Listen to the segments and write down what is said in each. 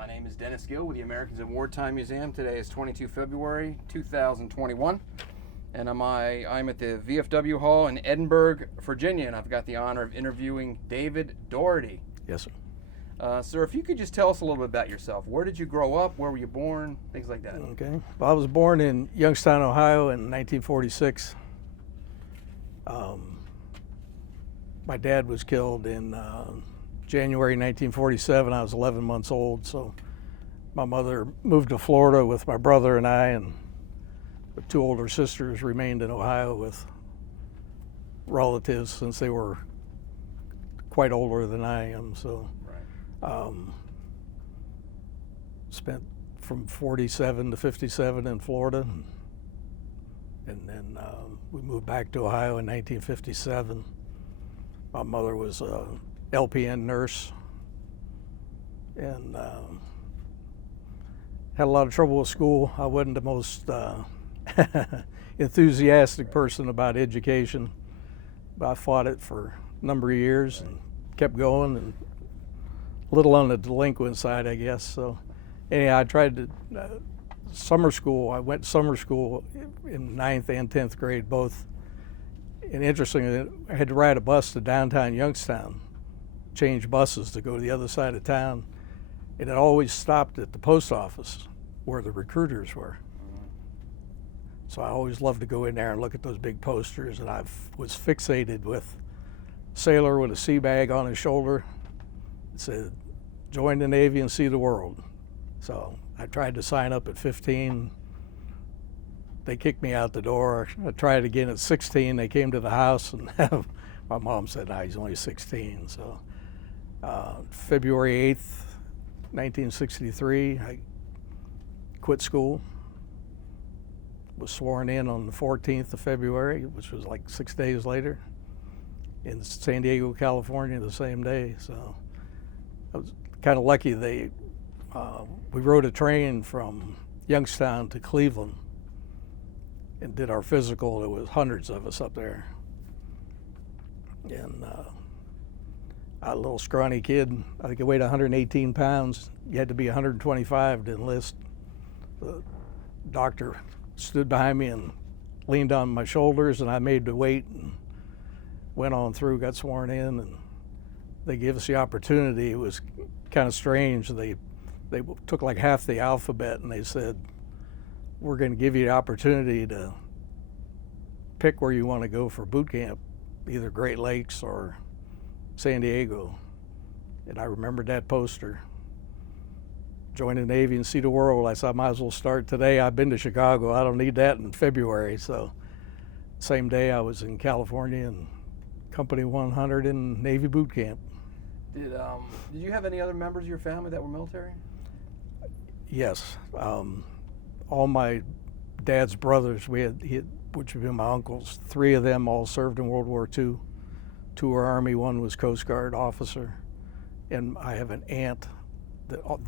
My name is Dennis Gill with the Americans in Wartime Museum. Today is 22 February 2021, and I'm at the VFW Hall in Edinburgh, Virginia, and I've got the honor of interviewing David Dougherty. Yes, sir. Sir, if you could just tell us a little bit about yourself. Where did you grow up? Where were you born? Things like that. Okay. Well, I was born in Youngstown, Ohio in 1946. My dad was killed in January 1947. I was 11 months old, so my mother moved to Florida with my brother and I, and the two older sisters remained in Ohio with relatives since they were quite older than I am. So spent from 47 to 57 in Florida, and then we moved back to Ohio in 1957. My mother was a LPN nurse and had a lot of trouble with school. I wasn't the most enthusiastic person about education, but I fought it for a number of years and kept going, and a little on the delinquent side, I guess. So anyhow, I tried to summer school. I went to summer school in 9th and 10th grade both. And interestingly, I had to ride a bus to downtown Youngstown, change buses to go to the other side of town, and it always stopped at the post office where the recruiters were. So I always loved to go in there and look at those big posters, and I was fixated with a sailor with a sea bag on his shoulder. It said, "Join the Navy and see the world." So I tried to sign up at 15. They kicked me out the door. I tried again at 16. They came to the house, and my mom said, "No, he's only 16." So February 8th, 1963, I quit school. Was sworn in on the 14th of February, which was like 6 days later, in San Diego, California, the same day. So I was kind of lucky. We rode a train from Youngstown to Cleveland and did our physical. There was hundreds of us up there, and a little scrawny kid. I think I weighed 118 pounds. You had to be 125 to enlist. The doctor stood behind me and leaned on my shoulders, and I made the weight and went on through, got sworn in, and they gave us the opportunity. It was kind of strange. They took like half the alphabet, and they said, "We're going to give you the opportunity to pick where you want to go for boot camp, either Great Lakes or San Diego." And I remembered that poster. Join the Navy and see the world. I said, I might as well start today. I've been to Chicago. I don't need that in February. So same day I was in California and Company 100 in Navy boot camp. Did you have any other members of your family that were military? Yes. All my dad's brothers, which would be my uncles, 3 of them all served in World War II. 2 were Army, 1 was Coast Guard officer. And I have an aunt.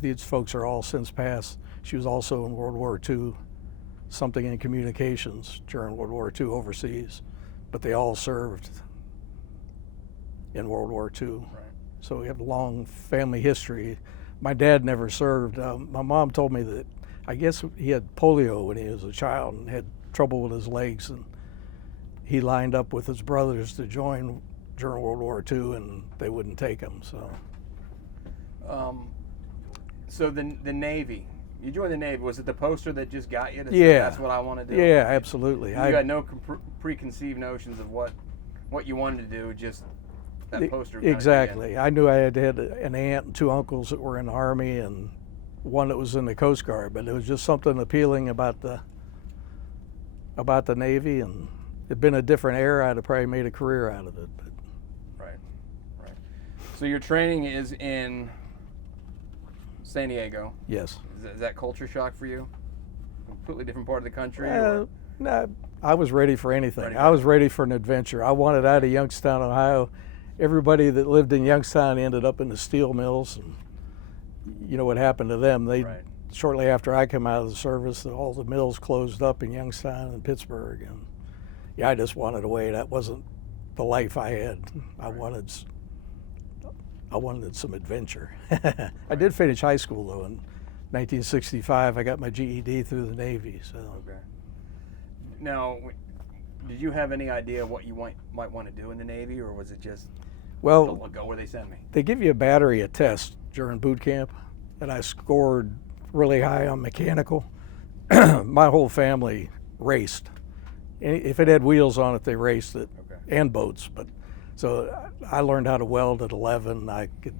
These folks are all since passed. She was also in World War II, something in communications during World War II overseas. But they all served in World War II. Right. So we have a long family history. My dad never served. My mom told me that I guess he had polio when he was a child and had trouble with his legs, and he lined up with his brothers to join during World War II, and they wouldn't take him. So the Navy, you joined the Navy. Was it the poster that just got you to say, that's what I want to do? Yeah, absolutely. You had no preconceived notions of what you wanted to do, just that poster. Exactly. I knew I had an aunt and 2 uncles that were in the Army and 1 that was in the Coast Guard, but there was just something appealing about the Navy, and it'd been a different era. I'd have probably made a career out of it. But. Right. So your training is in San Diego. Yes. Is that culture shock for you? Completely different part of the country? No, I was ready for anything. I was ready for an adventure. I wanted out of Youngstown, Ohio. Everybody that lived in Youngstown ended up in the steel mills, and you know what happened to them. Shortly after I came out of the service, all the mills closed up in Youngstown and Pittsburgh, and yeah, I just wanted away. That wasn't the life I had. I I wanted some adventure. I did finish high school though. In 1965, I got my GED through the Navy. So. Okay. Now, did you have any idea what you might want to do in the Navy, or was it just, well, I'll go where they send me? They give you a battery of tests during boot camp, and I scored really high on mechanical. My whole family raced. If it had wheels on it, they raced it, Okay. and boats. But so I learned how to weld at 11. I could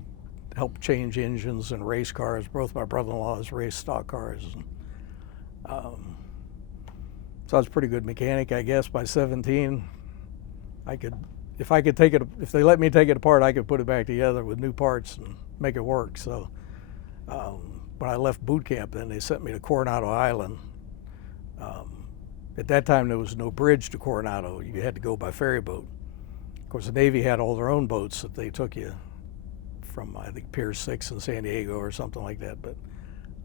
help change engines and race cars. Both my brother-in-laws raced stock cars. And, so I was a pretty good mechanic, I guess. By 17, if they let me take it apart, I could put it back together with new parts and make it work. So when I left boot camp, then they sent me to Coronado Island. At that time, there was no bridge to Coronado. You had to go by ferry boat. Of course, the Navy had all their own boats that they took you from, I think, Pier 6 in San Diego or something like that. But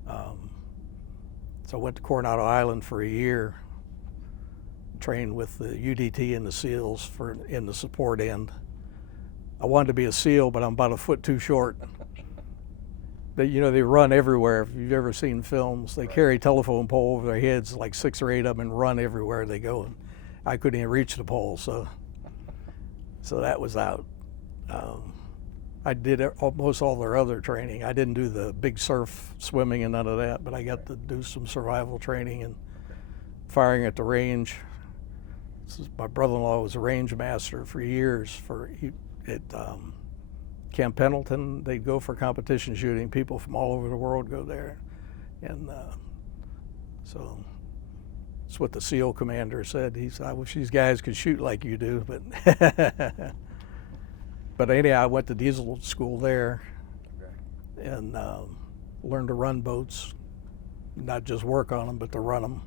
so I went to Coronado Island for a year, trained with the UDT and the SEALs in the support end. I wanted to be a SEAL, but I'm about a foot too short. They run everywhere. If you've ever seen films, they carry a telephone pole over their heads, like 6 or 8 of them, and run everywhere they go. And I couldn't even reach the pole, so that was out. I did almost all their other training. I didn't do the big surf swimming and none of that, but I got to do some survival training and firing at the range. My brother-in-law was a range master for years at Camp Pendleton. They'd go for competition shooting. People from all over the world go there. And so that's what the SEAL commander said. He said, I wish these guys could shoot like you do. But anyhow, I went to diesel school there. Okay. And learned to run boats, not just work on them, but to run them.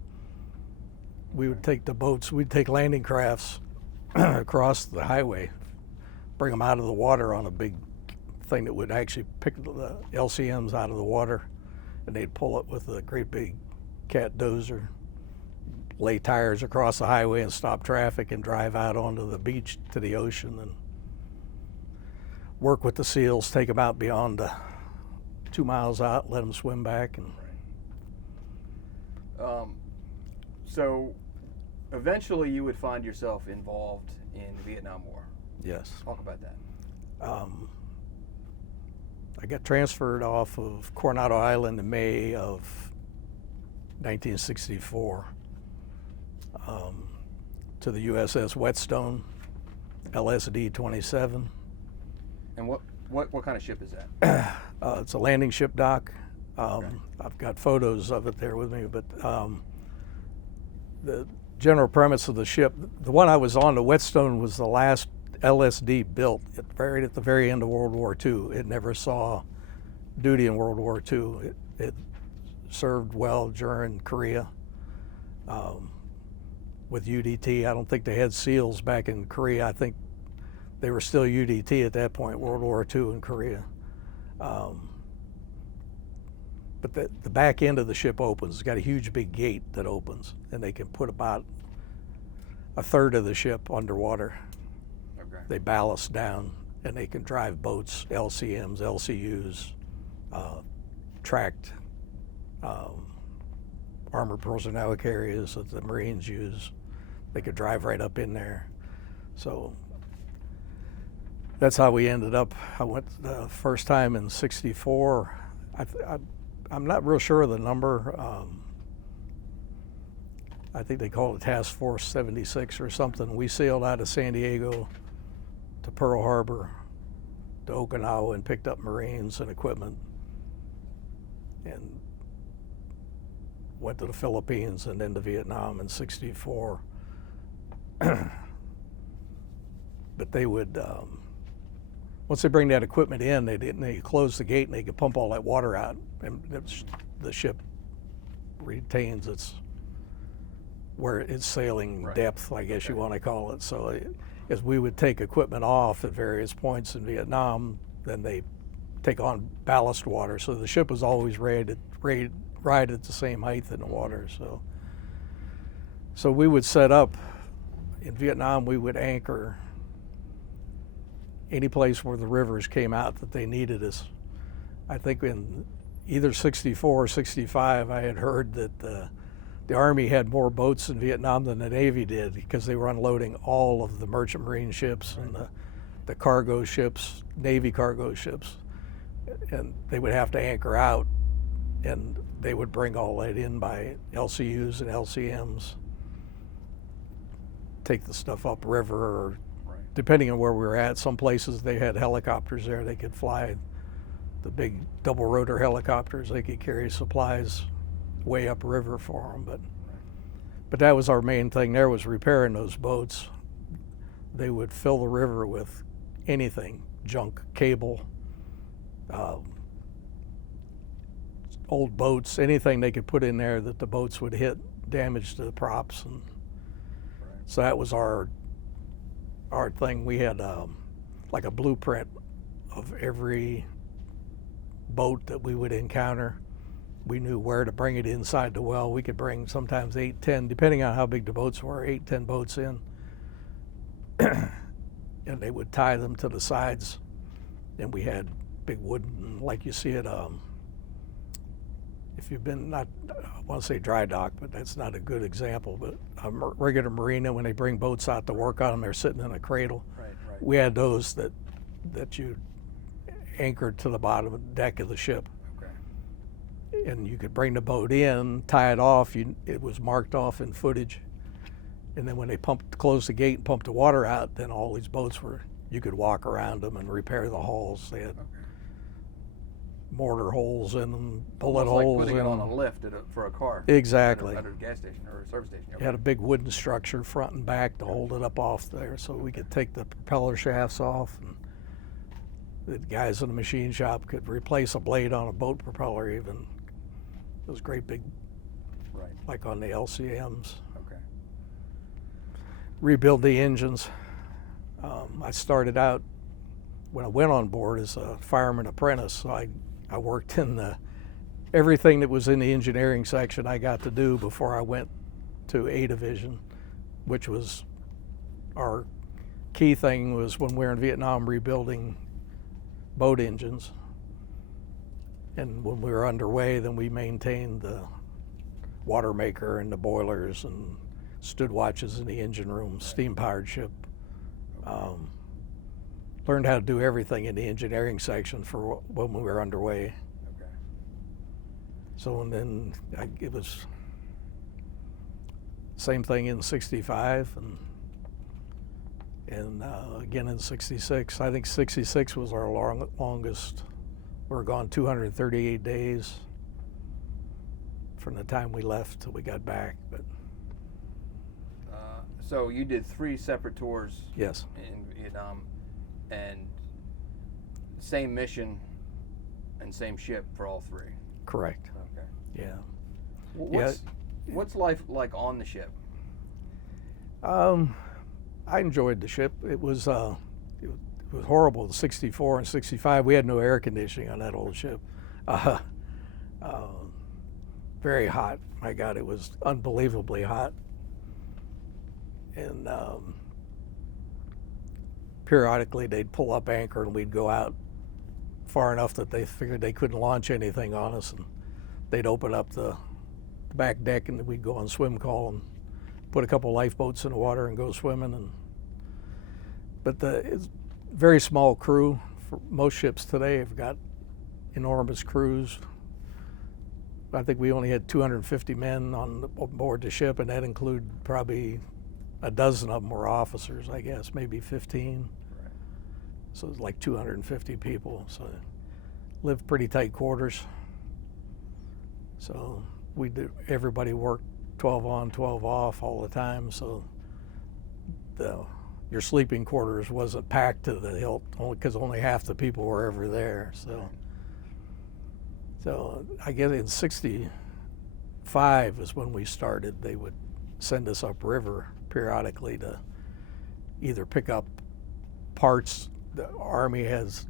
We would take the boats, we'd take landing crafts across the highway, bring them out of the water on a big thing that would actually pick the LCMs out of the water, and they'd pull it with a great big cat dozer, lay tires across the highway and stop traffic and drive out onto the beach to the ocean and work with the SEALs, take them out beyond 2 miles out, let them swim back. And so eventually you would find yourself involved in the Vietnam War. Yes. Talk about that. I got transferred off of Coronado Island in May of 1964 to the USS Whetstone, LSD-27. And what kind of ship is that? It's a landing ship dock. Okay. I've got photos of it there with me, but the general premise of the ship, the one I was on, the Whetstone, was the last LSD built at the very end of World War II. It never saw duty in World War II. It served well during Korea with UDT. I don't think they had SEALs back in Korea. I think they were still UDT at that point, World War II in Korea. But the back end of the ship opens. It's got a huge big gate that opens, and they can put about a third of the ship underwater. Okay. They ballast down, and they can drive boats, LCMs, LCUs, tracked armored personnel carriers that the Marines use. They could drive right up in there. So that's how we ended up. I went the first time in '64. I'm not real sure of the number. I think they call it Task Force 76 or something. We sailed out of San Diego to Pearl Harbor, to Okinawa, and picked up Marines and equipment, and went to the Philippines and then to Vietnam in '64. But they would, once they bring that equipment in, they close the gate and they could pump all that water out, and the ship retains where it's sailing depth, I guess you want to call it. So as we would take equipment off at various points in Vietnam, then they take on ballast water. So the ship was always right at the same height in the water. So we would set up in Vietnam. We would anchor any place where the rivers came out that they needed us. I think in either 64 or 65, I had heard that the Army had more boats in Vietnam than the Navy did, because they were unloading all of the merchant marine ships and the cargo ships, Navy cargo ships. And they would have to anchor out, and they would bring all that in by LCUs and LCMs, take the stuff upriver, or depending on where we were at. Some places they had helicopters there. They could fly the big double rotor helicopters. They could carry supplies way upriver for them. But that was our main thing there, was repairing those boats. They would fill the river with anything, junk, cable, old boats, anything they could put in there that the boats would hit, damage to the props. And so that was our thing. We had like a blueprint of every boat that we would encounter. We knew where to bring it inside the well. We could bring sometimes 8, 10, depending on how big the boats were, 8, 10 boats in. And they would tie them to the sides. And we had big wooden, like you see at, if you've been, not, I want to say dry dock, but that's not a good example, but a regular marina, when they bring boats out to work on them, they're sitting in a cradle. Right. We had those that you anchored to the bottom of the deck of the ship. And you could bring the boat in, tie it off. It was marked off in footage. And then when they closed the gate and pumped the water out, then all these boats you could walk around them and repair the hulls. They had mortar holes in them, bullet holes like putting in it them. on a lift for a car. Exactly. At a gas station or a service station. It had a big wooden structure front and back to hold it up off there, so we could take the propeller shafts off, and the guys in the machine shop could replace a blade on a boat propeller even. Those great big, like on the LCMs. Okay. Rebuild the engines. I started out, when I went on board, as a fireman apprentice, so I worked in everything that was in the engineering section I got to do before I went to A Division, which was our key thing, was when we were in Vietnam rebuilding boat engines. And when we were underway, then we maintained the water maker and the boilers and stood watches in the engine room, steam-powered ship. Learned how to do everything in the engineering section for when we were underway. Okay. So, and then it was same thing in 65 and again in 66. I think 66 was our longest. We were gone 238 days from the time we left till we got back. But so you did 3 separate tours. Yes. In Vietnam, and same mission and same ship for all 3. Correct. Okay. Yeah. What's life like on the ship? I enjoyed the ship. It was horrible in 64 and 65. We had no air conditioning on that old ship. Very hot. My God, it was unbelievably hot. And periodically they'd pull up anchor and we'd go out far enough that they figured they couldn't launch anything on us, and they'd open up the back deck and we'd go on swim call and put a couple lifeboats in the water and go swimming. But it's very small crew. For most ships today have got enormous crews. I think we only had 250 men on board the ship, and that included probably a dozen of them were officers, I guess, maybe 15. Right. So it's like 250 people. So lived pretty tight quarters. So everybody worked 12 on, 12 off all the time. So your sleeping quarters wasn't packed to the hilt, only because only half the people were ever there. So I guess in 65 is when we started. They would send us upriver periodically to either pick up parts. The Army has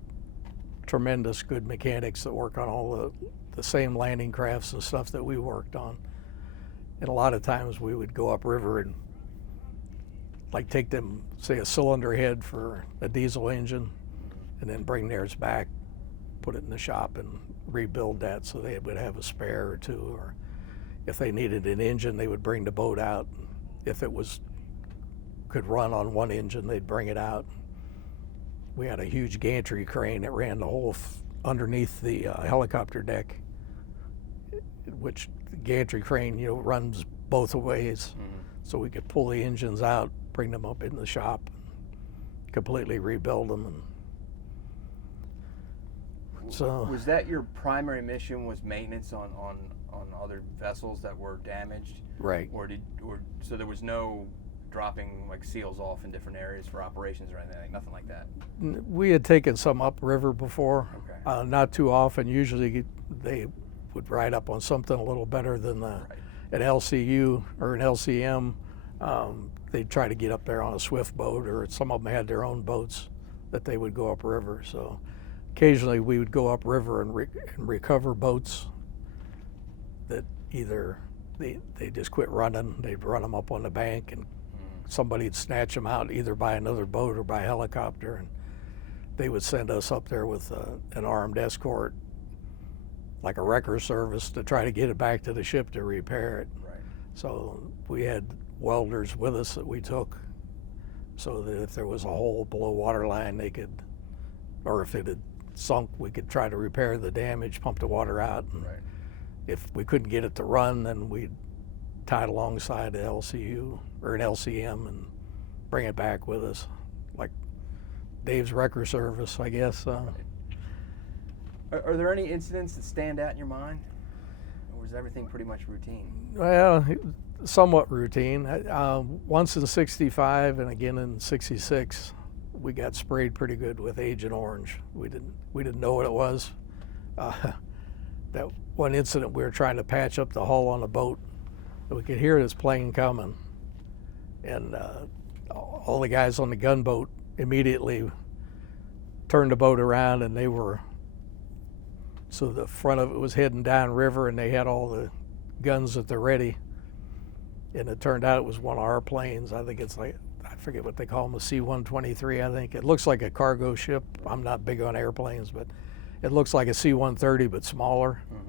tremendous good mechanics that work on all the same landing crafts and stuff that we worked on. And a lot of times we would go upriver and like take them, say, a cylinder head for a diesel engine, and then bring theirs back, put it in the shop, and rebuild that so they would have a spare or two. Or if they needed an engine, they would bring the boat out. If it could run on one engine, they'd bring it out. We had a huge gantry crane that ran the whole underneath the helicopter deck, which the gantry crane, runs both ways. Mm-hmm. So we could pull the engines out, bring them up in the shop, completely rebuild them. And so, was that your primary mission? Was maintenance on other vessels that were damaged? Right. So there was no dropping like seals off in different areas for operations or anything, nothing like that? We had taken some upriver before. Okay. Not too often. Usually they would ride up on something a little better than an LCU or an LCM. They'd try to get up there on a swift boat, or some of them had their own boats that they would go upriver. So occasionally we would go upriver and recover boats that either they just quit running. They'd run them up on the bank, and somebody'd snatch them out either by another boat or by helicopter, and they would send us up there with an armed escort, like a wrecker service, to try to get it back to the ship to repair it. Right. So we had welders with us that we took, so that if there was a hole below waterline, they could, or if it had sunk, we could try to repair the damage, pump the water out. And right. If we couldn't get it to run, then we'd tie it alongside an LCU or an LCM and bring it back with us, like Dave's wrecker service, I guess. Are there any incidents that stand out in your mind, or was everything pretty much routine? Well, somewhat routine. Once in '65 and again in '66, we got sprayed pretty good with Agent Orange. We didn't know what it was. That one incident, we were trying to patch up the hull on a boat. We could hear this plane coming, and all the guys on the gunboat immediately turned the boat around, and so the front of it was heading downriver, and they had all the guns at the ready. And it turned out it was one of our planes. I think it's like, I forget what they call them, a C-123, I think. It looks like a cargo ship. I'm not big on airplanes, but it looks like a C-130, but smaller. Mm-hmm.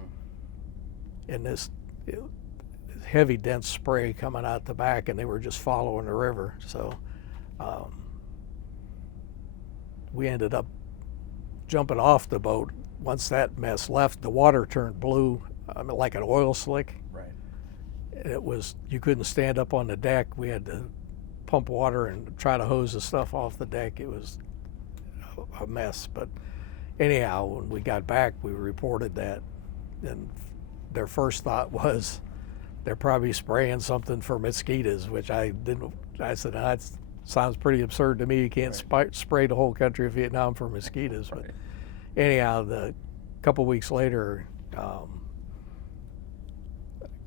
And this heavy, dense spray coming out the back, and they were just following the river. So we ended up jumping off the boat. Once that mess left, the water turned blue, like an oil slick. Right. It was, you couldn't stand up on the deck. We had to pump water and try to hose the stuff off the deck. It was a mess. But anyhow, when we got back, we reported that, and their first thought was they're probably spraying something for mosquitoes, which I said, that sounds pretty absurd to me. You can't spray the whole country of Vietnam for mosquitoes. But anyhow, a couple weeks later,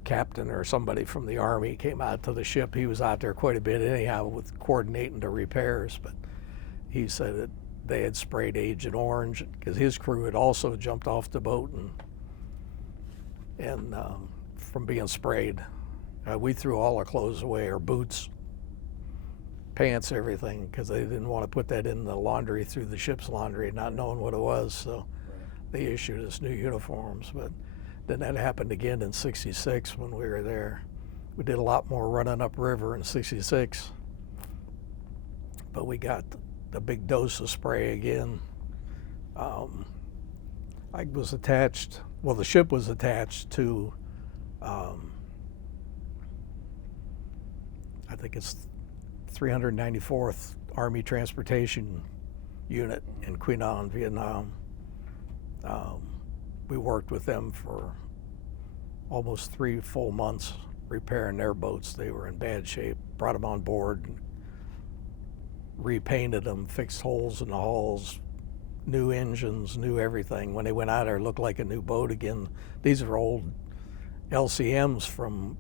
captain or somebody from the Army came out to the ship. He was out there quite a bit anyhow with coordinating the repairs, but he said that they had sprayed Agent Orange because his crew had also jumped off the boat and from being sprayed. We threw all our clothes away, our boots, pants, everything, because they didn't want to put that in the laundry through the ship's laundry, not knowing what it was. So they issued us new uniforms. But then that happened again in '66 when we were there. We did a lot more running upriver in '66, but we got the big dose of spray again. I was attached, well, the ship was attached to, I think it's 394th Army Transportation Unit in Quy Nhon, Vietnam. We worked with them for almost 3 full months repairing their boats. They were in bad shape. Brought them on board, repainted them, fixed holes in the hulls, new engines, new everything. When they went out there, it looked like a new boat again. These are old LCMs from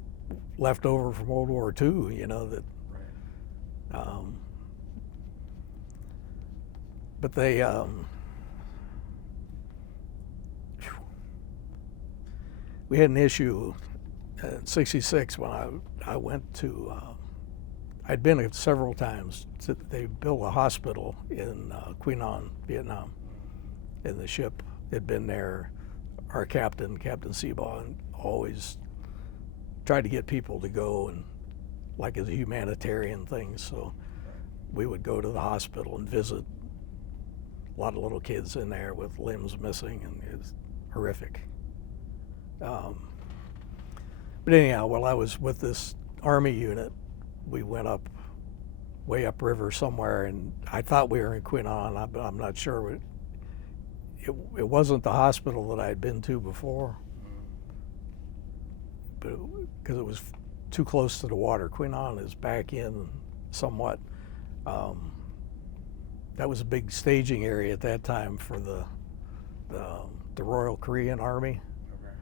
left over from World War II, you know, that but they we had an issue in '66 when I went to, I'd been several times. They built a hospital in Quy Nhon, Vietnam. and the ship had been there. Our captain, Captain Seabaugh, always tried to get people to go, and like as a humanitarian thing. So we would go to the hospital and visit a lot of little kids in there with limbs missing, and it's horrific. But anyhow, while I was with this Army unit, we went up, way upriver somewhere, and I thought we were in Quinnon, but I'm not sure. It wasn't the hospital that I had been to before, but because it was too close to the water. Quinnon is back in somewhat. That was a big staging area at that time for the Royal Korean Army. Okay.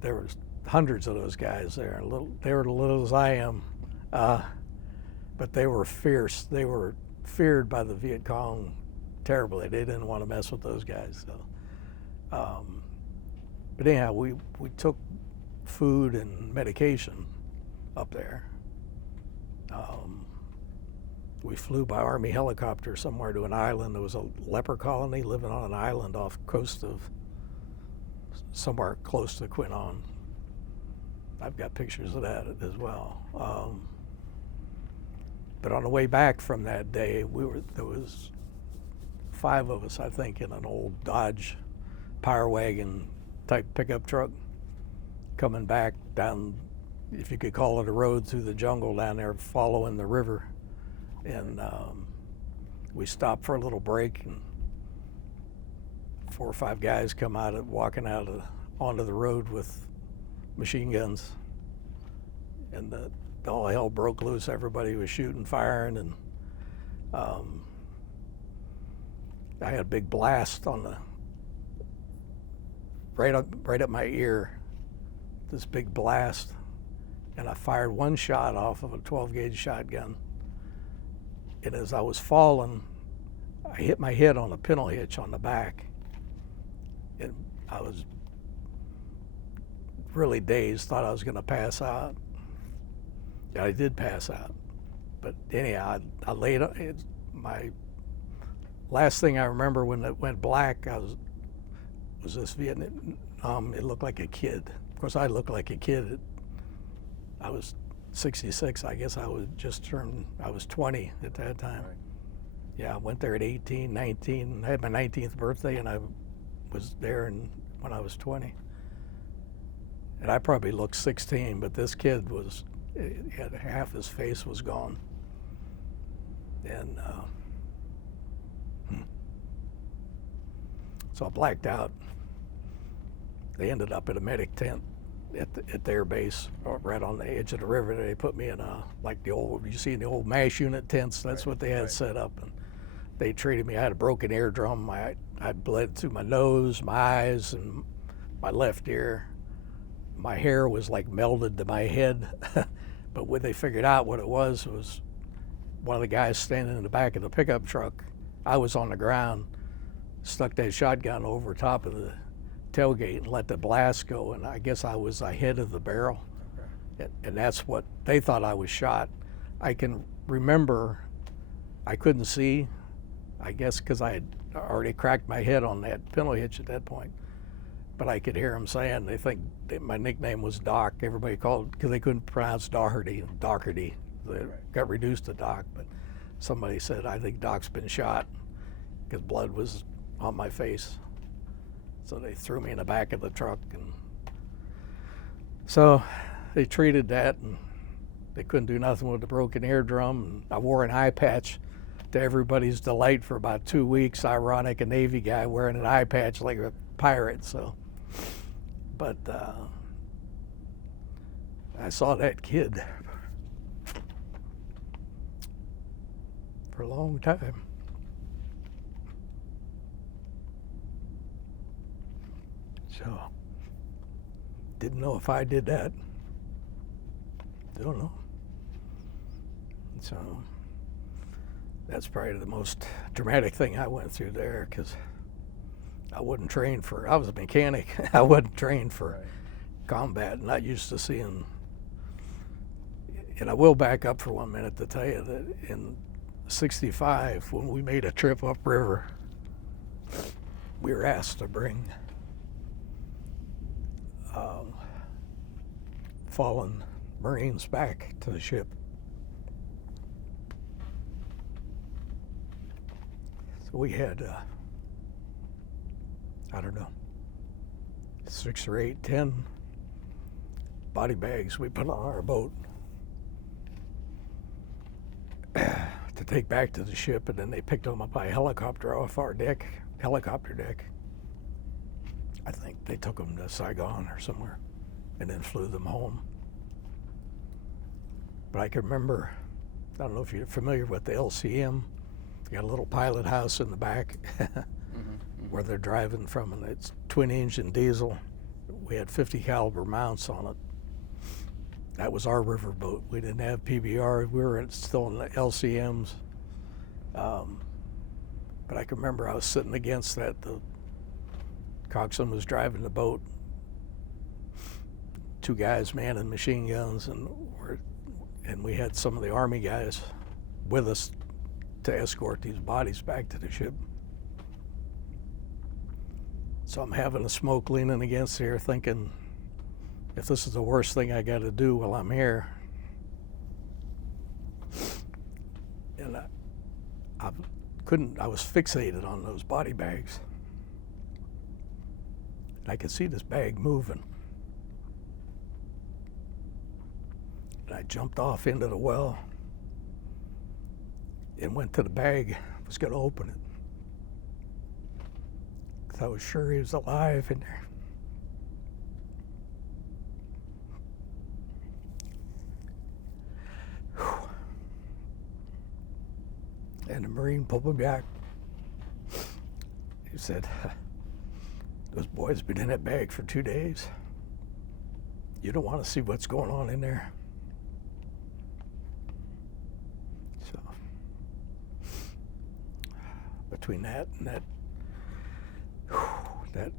There was hundreds of those guys there. They were as little as I am, but they were fierce. They were feared by the Viet Cong terribly. They didn't want to mess with those guys. So, but anyhow, we took food and medication up there. We flew by Army helicopter somewhere to an island. There was a leper colony living on an island off the coast of somewhere close to Quinnon. I've got pictures of that as well. But on the way back from that day, there was 5 of us, I think, in an old Dodge Power Wagon type pickup truck coming back down, if you could call it a road, through the jungle down there following the river. And we stopped for a little break, and 4 or 5 guys come walking out onto the road with machine guns, and all hell broke loose. Everybody was shooting, firing, and I had a big blast on the right up my ear. This big blast, and I fired 1 shot off of a 12-gauge shotgun. And as I was falling, I hit my head on a pintle hitch on the back, and I was really dazed, thought I was going to pass out. Yeah, I did pass out. But anyhow, I laid on my last thing I remember when it went black. Was this Vietnam? It looked like a kid. Of course, I looked like a kid. I was 66. I guess I was 20 at that time. Right. Yeah, I went there at 18, 19. I had my 19th birthday, and I was there when I was 20. And I probably looked 16, but this kid had half his face was gone. And so I blacked out. They ended up at a medic tent at their base, right on the edge of the river. They put me in like you see the old MASH unit tents. That's what they had set up, and they treated me. I had a broken eardrum. I bled through my nose, my eyes, and my left ear. My hair was like melded to my head. But when they figured out what it was one of the guys standing in the back of the pickup truck. I was on the ground, stuck that shotgun over top of the tailgate and let the blast go, and I guess I was ahead of the barrel. Okay. And that's what they thought. I was shot. I can remember I couldn't see, I guess because I had already cracked my head on that pintle hitch at that point, but I could hear them saying they think my nickname was Doc. Everybody called, because they couldn't pronounce Dougherty. They got reduced to Doc, but somebody said, I think Doc's been shot, because blood was on my face. So they threw me in the back of the truck, and so they treated that, and they couldn't do nothing with the broken eardrum. And I wore an eye patch, to everybody's delight, for about 2 weeks. Ironic, a Navy guy wearing an eye patch like a pirate. So, but I saw that kid for a long time. So, didn't know if I did that. Don't know. So, that's probably the most dramatic thing I went through there, because I wasn't trained for, I was a mechanic. I wasn't trained for combat, not used to seeing. And I will back up for 1 minute to tell you that in '65, when we made a trip upriver, we were asked to bring fallen Marines back to the ship. So we had, I don't know, 6 or 8, 10 body bags we put on our boat to take back to the ship, and then they picked them up by helicopter off our deck, helicopter deck. I think they took them to Saigon or somewhere and then flew them home. But I can remember, I don't know if you're familiar with the LCM, they got a little pilot house in the back where they're driving from, and it's twin engine diesel. We had 50 caliber mounts on it. That was our river boat. We didn't have PBR. We were still in the LCMs. But I can remember I was sitting against that. The coxswain was driving the boat. 2 guys manning machine guns, and we had some of the Army guys with us to escort these bodies back to the ship. So I'm having a smoke leaning against here, thinking, if this is the worst thing I got to do while I'm here, and I was fixated on those body bags. And I could see this bag moving. And I jumped off into the well and went to the bag, was going to open it. Because I was sure he was alive in there. And the Marine pulled me back. He said, those boys been in that bag for 2 days. You don't want to see what's going on in there. So, between that and that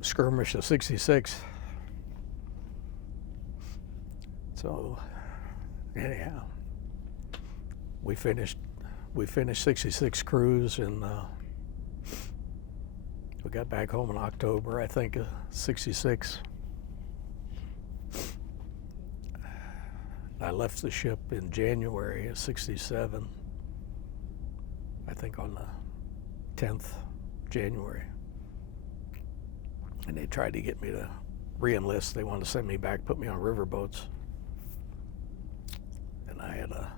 skirmish of 66. So, anyhow, we finished 66 cruise, and we got back home in October, I think, of 66. I left the ship in January of 67, I think on the 10th January. And they tried to get me to re-enlist. They wanted to send me back, put me on riverboats. And I had a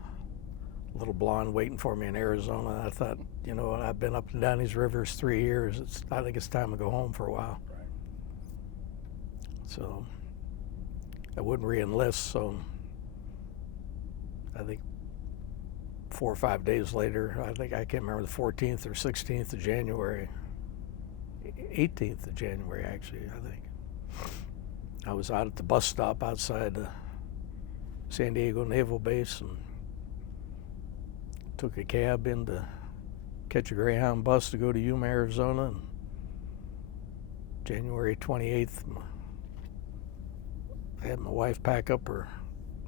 little blonde waiting for me in Arizona. I thought, you know what, I've been up and down these rivers 3 years. I think it's time to go home for a while. Right. So I wouldn't re-enlist, so I think 4 or 5 days later, I can't remember, the 14th or 16th of January, 18th of January actually, I think. I was out at the bus stop outside the San Diego Naval Base and took a cab in to catch a Greyhound bus to go to Yuma, Arizona. And January 28th, I had my wife pack up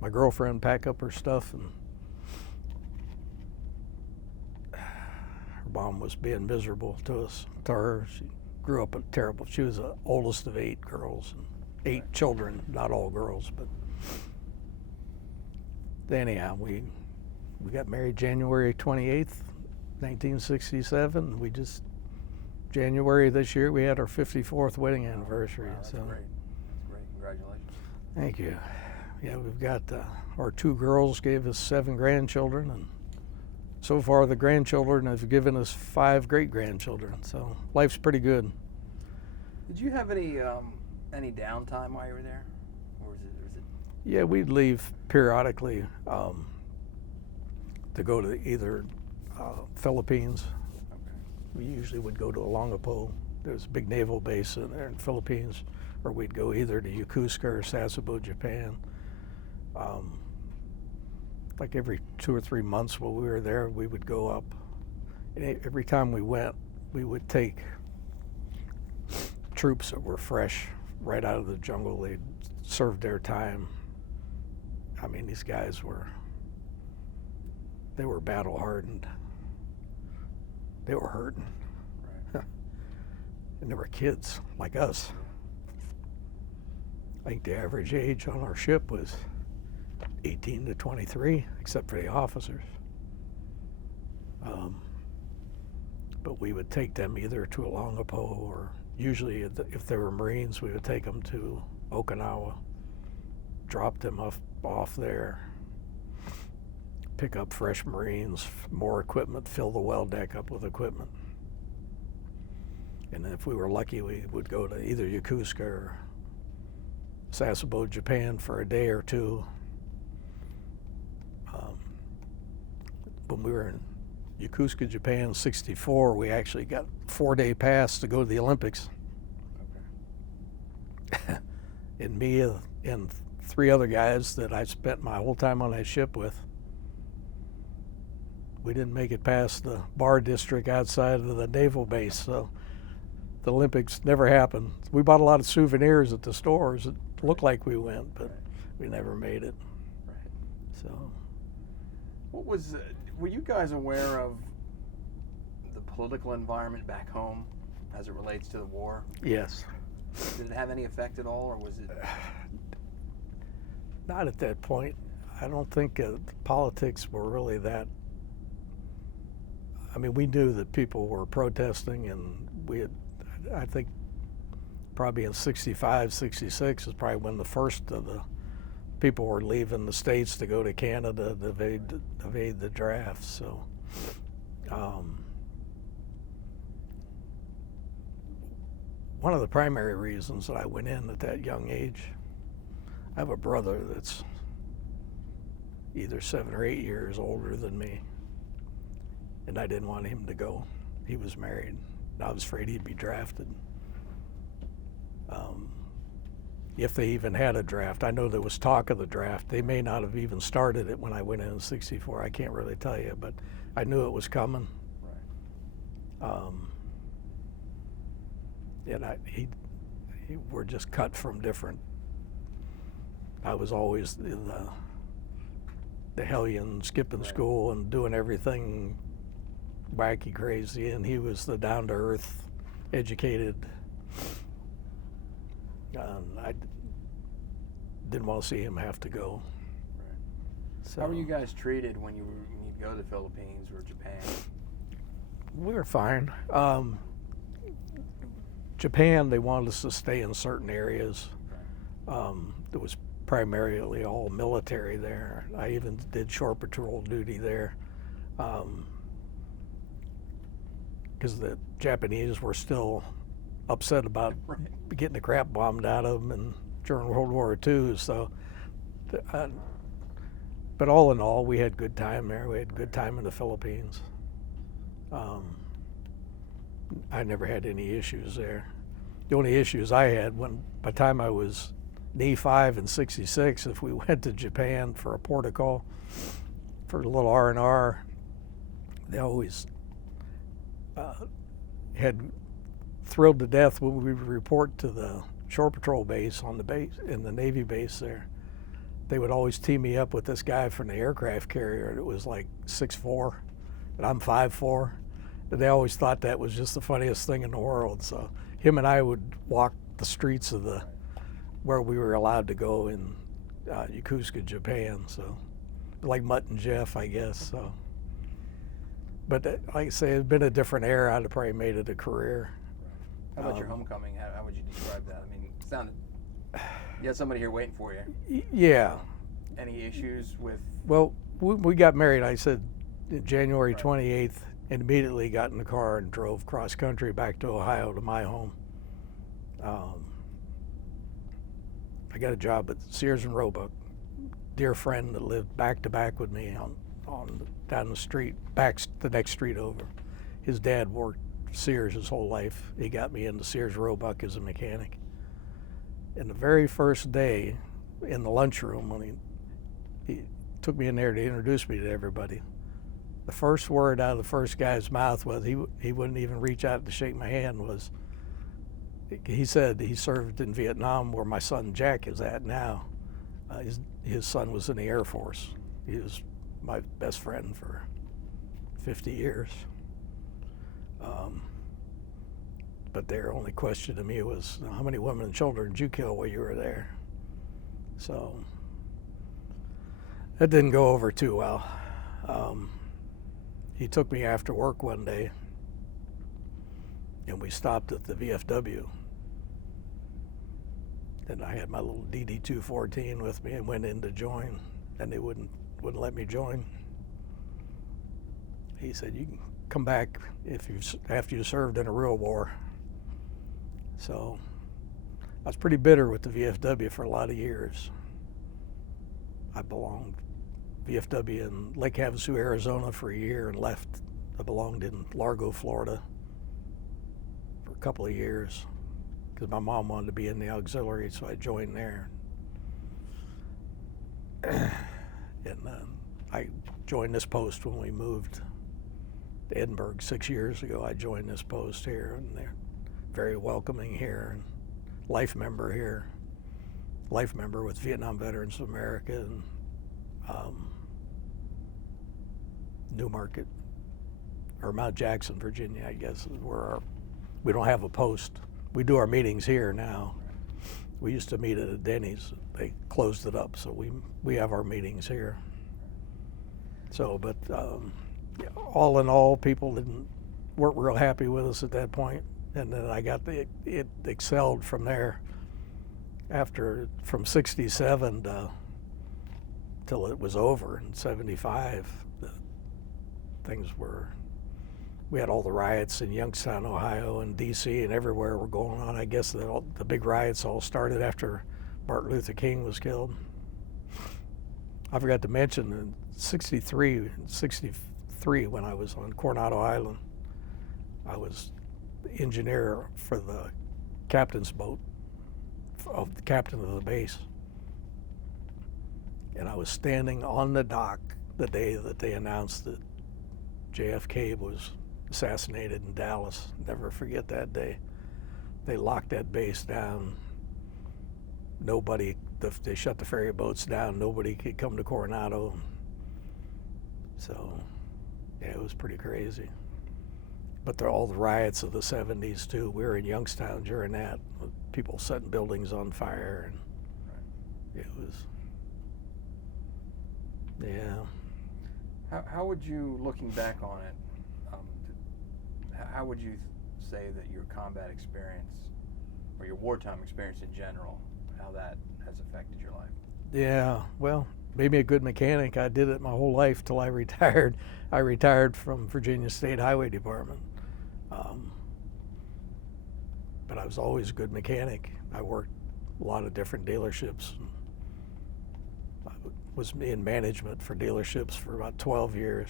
my girlfriend pack up her stuff, and her mom was being miserable to her. She grew up she was the oldest of 8 girls, and 8 children, not all girls, but anyhow, we got married January 28th, 1967. January this year, we had our 54th wedding anniversary. Wow, that's great. That's great. Congratulations. Thank you. Yeah, we've got our 2 girls gave us 7 grandchildren, and so far the grandchildren have given us 5 great-grandchildren. So life's pretty good. Did you have any downtime while you were there, or is it? Yeah, we'd leave periodically to go to either Philippines. Okay. We usually would go to Olongapo. There's a big naval base in there in the Philippines, or we'd go either to Yokosuka or Sasebo, Japan. Like every 2 or 3 months while we were there, we would go up. And every time we went, we would take troops that were fresh right out of the jungle. They'd served their time. I mean, these guys they were battle hardened. They were hurting. Right. and they were kids like us. I think the average age on our ship was 18 to 23, except for the officers. But we would take them either to Longapo, or usually if they were Marines, we would take them to Okinawa, drop them off there, pick up fresh Marines, more equipment, fill the well deck up with equipment. And if we were lucky, we would go to either Yokosuka or Sasebo, Japan for a day or two. When we were in Yokosuka, Japan, '64, we actually got a 4-day pass to go to the Olympics. Okay. And me and 3 other guys that I spent my whole time on that ship with, we didn't make it past the bar district outside of the naval base, so the Olympics never happened. We bought a lot of souvenirs at the stores. It looked like we went, but we never made it. Right. So, what was? Were you guys aware of the political environment back home as it relates to the war? Yes. Did it have any effect at all, or was it? Not at that point. I don't think politics were really that. I mean, we knew that people were protesting, and I think probably in '65, '66 is probably when the first of the people were leaving the States to go to Canada to evade the draft. So one of the primary reasons that I went in at that young age, I have a brother that's either 7 or 8 years older than me, and I didn't want him to go. He was married. I was afraid he'd be drafted. If they even had a draft. I know there was talk of the draft. They may not have even started it when I went in '64. I can't really tell you, but I knew it was coming. Right. And we're just cut from different. I was always the hellion, skipping school and doing everything wacky, crazy, and he was the down-to-earth, educated. I didn't want to see him have to go. Right. So, how were you guys treated when you'd go to the Philippines or Japan? We were fine. Japan, they wanted us to stay in certain areas. It was primarily all military there. I even did shore patrol duty there. Because the Japanese were still upset about getting the crap bombed out of them and during World War II. So, but all in all, we had good time there. We had good time in the Philippines. I never had any issues there. The only issues I had by the time I was knee 5 in '66, if we went to Japan for a port of call for a little R&R, they always had thrilled to death when we would report to the shore patrol base on the base in the Navy base there. They would always tee me up with this guy from the aircraft carrier that was like 6'4", and I'm 5'4". And they always thought that was just the funniest thing in the world. So him and I would walk the streets of where we were allowed to go in Yokosuka, Japan. So like Mutt and Jeff, I guess. So, but like I say, it's been a different era. I'd have probably made it a career. How about your homecoming? How would you describe that? I mean, it sounded, you had somebody here waiting for you. Yeah. Any issues with? Well, we got married, I said, January 28th, and immediately got in the car and drove cross country back to Ohio to my home. I got a job at Sears and Roebuck. Dear friend that lived back to back with me on down the street, back the next street over. His dad worked Sears his whole life. He got me into Sears Roebuck as a mechanic. And the very first day in the lunchroom, when he took me in there to introduce me to everybody, the first word out of the first guy's mouth was, he wouldn't even reach out to shake my hand, was, he said he served in Vietnam where my son Jack is at now. His son was in the Air Force. He was my best friend for 50 years. but their only question to me was, how many women and children did you kill while you were there? So that didn't go over too well. He took me after work one day, and we stopped at the VFW. And I had my little DD-214 with me and went in to join, and they wouldn't let me join. He said, you can come back after you served in a real war. So I was pretty bitter with the VFW for a lot of years. I belonged VFW in Lake Havasu, Arizona for a year and left. I belonged in Largo, Florida for a couple of years because my mom wanted to be in the auxiliary, so I joined there. And I joined this post when we moved to Edinburgh 6 years ago. I joined this post here, and they're very welcoming here, and life member here, life member with Vietnam Veterans of America, and Newmarket, or Mount Jackson, Virginia, I guess, is where we don't have a post. We do our meetings here now. We used to meet at a Denny's. They closed it up, so we have our meetings here. So, but all in all, people weren't real happy with us at that point. And then I got it excelled from there. From 67 till it was over in 75, we had all the riots in Youngstown, Ohio, and D.C. and everywhere were going on. I guess the big riots all started after Martin Luther King was killed. I forgot to mention in 63, when I was on Coronado Island, I was the engineer for the captain's boat of the captain of the base. And I was standing on the dock the day that they announced that JFK was assassinated in Dallas. Never forget that day. They locked that base down. They shut the ferry boats down. Nobody could come to Coronado. So, yeah, it was pretty crazy. But all the riots of the 70s too. We were in Youngstown during that, with people setting buildings on fire, and it was, yeah. How would you, looking back on it, how would you say that your combat experience, or your wartime experience in general, how that has affected your life? Yeah, well, made me a good mechanic. I did it my whole life till I retired. I retired from Virginia State Highway Department. But I was always a good mechanic. I worked a lot of different dealerships. I was in management for dealerships for about 12 years.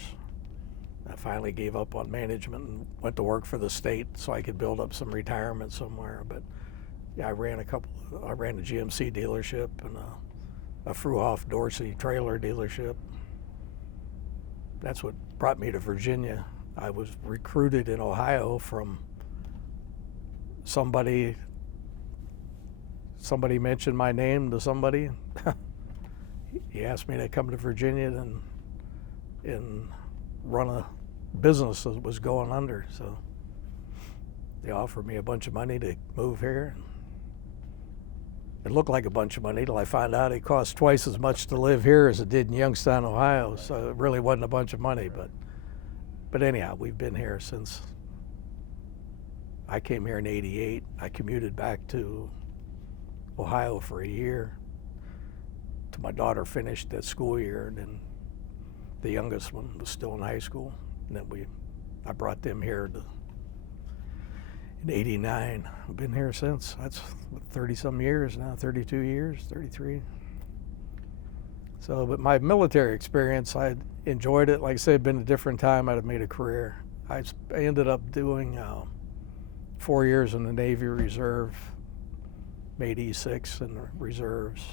I finally gave up on management and went to work for the state so I could build up some retirement somewhere. But yeah, I ran a GMC dealership and a Fruhoff Dorsey trailer dealership. That's what brought me to Virginia. I was recruited in Ohio from somebody mentioned my name to somebody. He asked me to come to Virginia and run a business that was going under. So they offered me a bunch of money to move here. It looked like a bunch of money till I found out it cost twice as much to live here as it did in Youngstown, Ohio. So it really wasn't a bunch of money. But anyhow, we've been here since I came here in '88. I commuted back to Ohio for a year till my daughter finished that school year, and then the youngest one was still in high school. And then I brought them here in '89. I've been here since. That's 30-some years now, 32 years, 33. So, but my military experience, I enjoyed it. Like I said, been a different time, I'd have made a career. I ended up doing 4 years in the Navy Reserve, made E6 in the reserves.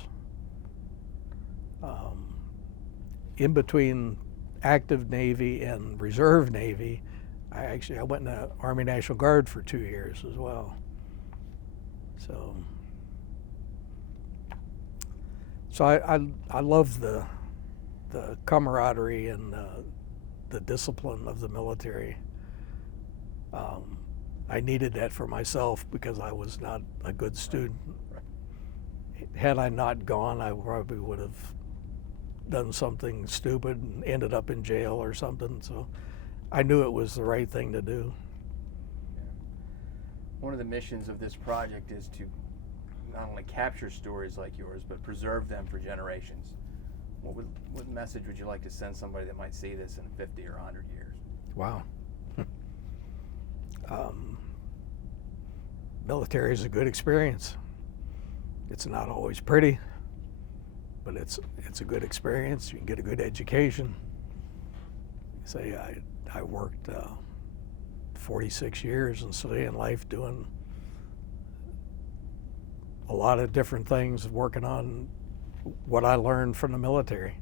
In between active Navy and reserve Navy, I went in the Army National Guard for 2 years as well. So I love the camaraderie and the discipline of the military. I needed that for myself because I was not a good student. Had I not gone, I probably would have done something stupid and ended up in jail or something. So I knew it was the right thing to do. One of the missions of this project is to not only capture stories like yours, but preserve them for generations. What message would you like to send somebody that might see this in 50 or 100 years? Wow. Military is a good experience. It's not always pretty, but it's a good experience. You can get a good education. Say I worked 46 years in civilian life doing a lot of different things, working on what I learned from the military.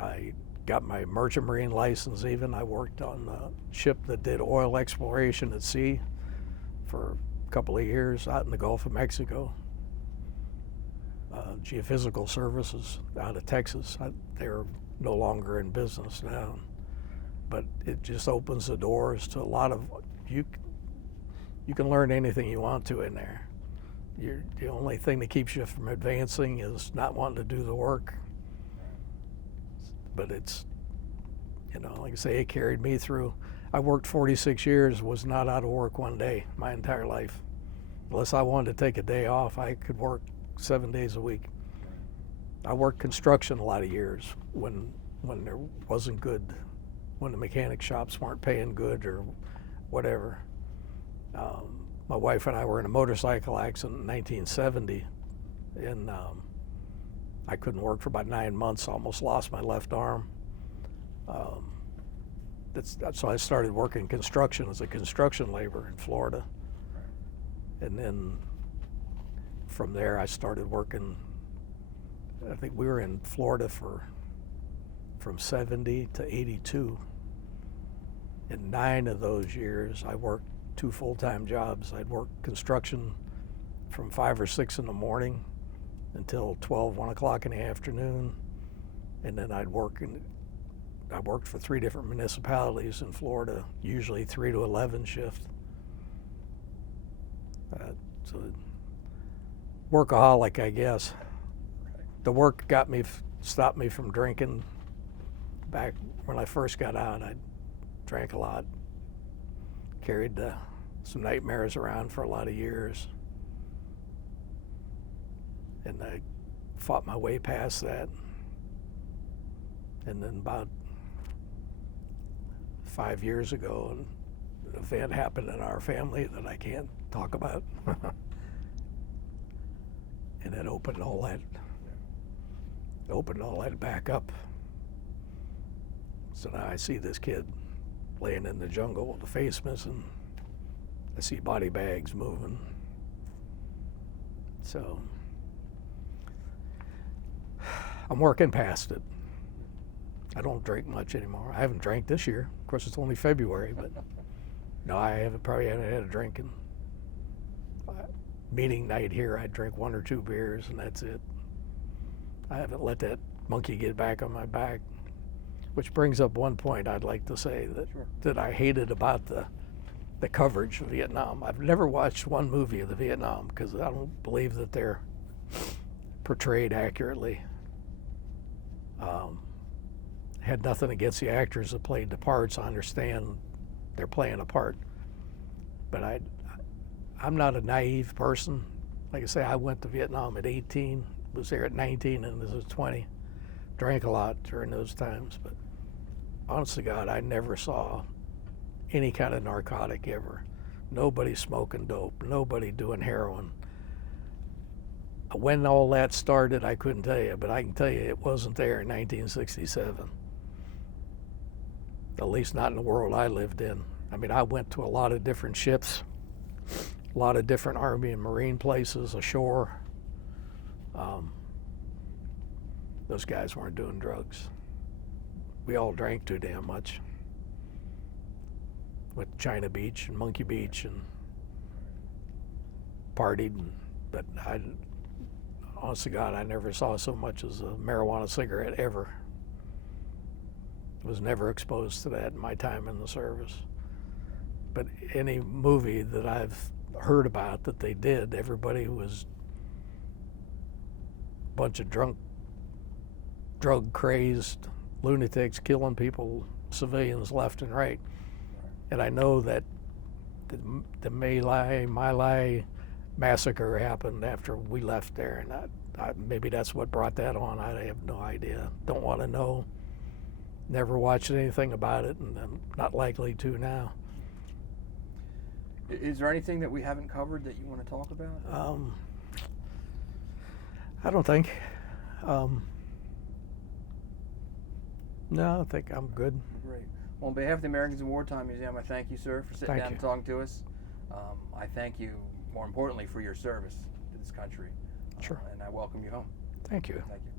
I got my merchant marine license even. I worked on a ship that did oil exploration at sea for a couple of years out in the Gulf of Mexico. Geophysical Services out of Texas. They're no longer in business now, but it just opens the doors to a lot of, you can learn anything you want to in there. The only thing that keeps you from advancing is not wanting to do the work. But it's, like I say, it carried me through. I worked 46 years, was not out of work one day my entire life. Unless I wanted to take a day off, I could work 7 days a week. I worked construction a lot of years when there wasn't good, when the mechanic shops weren't paying good or whatever. My wife and I were in a motorcycle accident in 1970, and I couldn't work for about 9 months, almost lost my left arm. So I started working construction as a construction laborer in Florida. And then from there I started working, I think we were in Florida from 70 to 82. In 9 of those years I worked 2 full-time jobs. I'd work construction from 5 or 6 in the morning until 12, 1 o'clock in the afternoon. And then I worked for 3 different municipalities in Florida, usually 3 to 11 shift. So workaholic, I guess. The work stopped me from drinking. Back when I first got out, I drank a lot. Carried some nightmares around for a lot of years. And I fought my way past that. And then about 5 years ago, an event happened in our family that I can't talk about. And it opened all that back up. So now I see this kid laying in the jungle with a face missing. I see body bags moving. So I'm working past it. I don't drink much anymore. I haven't drank this year. Of course, it's only February, but no, probably haven't had a drink in meeting night here. I drink 1 or 2 beers and that's it. I haven't let that monkey get back on my back, which brings up one point I'd like to say that I hated about the coverage of Vietnam. I've never watched one movie of the Vietnam because I don't believe that they're portrayed accurately. Had nothing against the actors that played the parts. I understand they're playing a part, but I'm not a naive person. Like I say, I went to Vietnam at 18, was there at 19, and this was 20. Drank a lot during those times, but honest to God, I never saw any kind of narcotic ever. Nobody smoking dope, nobody doing heroin. When all that started, I couldn't tell you, but I can tell you it wasn't there in 1967. At least not in the world I lived in. I mean, I went to a lot of different ships, a lot of different Army and Marine places ashore. Those guys weren't doing drugs. We all drank too damn much. Went to China Beach and Monkey Beach and partied, but honest to God, I never saw so much as a marijuana cigarette ever. Was never exposed to that in my time in the service. but any movie that I've heard about that they did, everybody was a bunch of drunk, drug-crazed lunatics killing people, civilians left and right. And I know that the My Lai massacre happened after we left there, and maybe that's what brought that on. I have no idea. Don't want to know. Never watched anything about it, and I'm not likely to now. Is there anything that we haven't covered that you want to talk about? I don't think. No, I think I'm good. Great. Well, on behalf of the Americans in Wartime Museum, I thank you, sir, for sitting down and talking to us. I thank you, more importantly, for your service to this country. Sure. And I welcome you home. Thank you. Thank you.